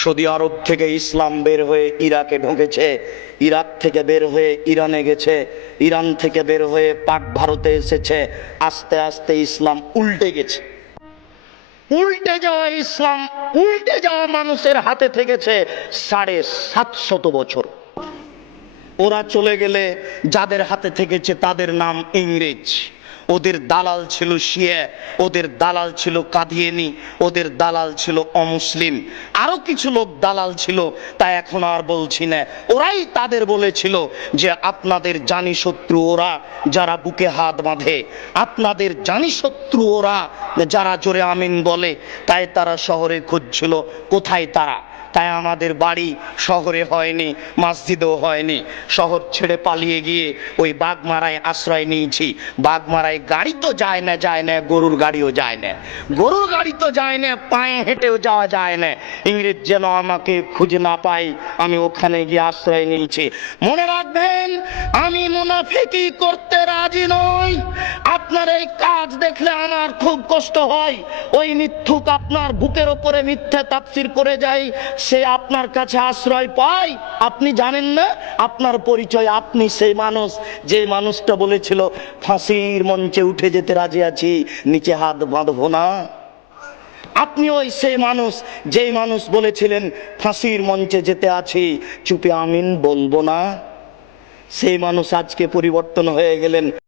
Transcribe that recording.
Saudi আরব থেকে ইসলাম বের হয়ে ইরাকে ঢুকেছে, ইরাক থেকে বের হয়ে ইরানে গেছে, ইরান থেকে বের হয়ে পাক ভারতে এসেছে। আস্তে আস্তে ইসলাম উল্টে গেছে। উল্টে যাওয়া ইসলাম, উল্টে যাওয়া মানুষের হাতে থেকেছে 750 বছর। ওরা চলে গেলে যাদের হাতে থেকেছে তাদের নাম ইংরেজ। ওদের দালাল ছিল শিয়া, ওদের দালাল ছিল কাদিয়ানি, ওদের দালাল ছিল অমুসলিম, আরো কিছু লোক দালাল ছিল, তা এখন আর বলছি না। ওরাই তাদের বলেছিল যে আপনাদের জানি শত্রু ওরা যারা বুকে হাত বাঁধে, আপনাদের জানি শত্রু ওরা যারা জোরে আমিন বলে। তাই তারা শহরে খুঁজছিল কোথায় তারা। তাই আমাদের বাড়ি শহরে হয়নি, মসজিদেও হয়নি, শহর ছেড়ে পালিয়ে গিয়ে ওই বাগমারায় আশ্রয় নিয়েছি। বাগমারায় গাড়ি তো যায় না, যায় না, গরুর গাড়িও যায় না, গরুর গাড়ি তো যায় না, পায়ে হেঁটেও যাওয়া যায় না। ইংরেজ যেন আমাকে খুঁজে না পাই, আমি ওখানে গিয়ে আশ্রয় নিয়েছি। মনে রাখবেন, আমি মুনাফিকি করতে রাজি নই। আপনার এই কাজ দেখলে আমার খুব কষ্ট হয়। ওই মিথ্যুক আপনার বুকের ওপরে মিথ্যা তাফসীর করে যায়, সে আপনার কাছে আশ্রয় পায়। আপনি জানেন না আপনার পরিচয়। আপনি সেই মানুষ, যে মানুষটা বলেছিল ফাঁসির মঞ্চে উঠে যেতে রাজি আছি, নিচে হাত বাঁধবো না। আপনি ওই সেই মানুষ, যেই মানুষ বলেছিলেন ফাঁসির মঞ্চে যেতে আছি, চুপে আমিন বলবো না। সেই মানুষ আজকে পরিবর্তন হয়ে গেলেন।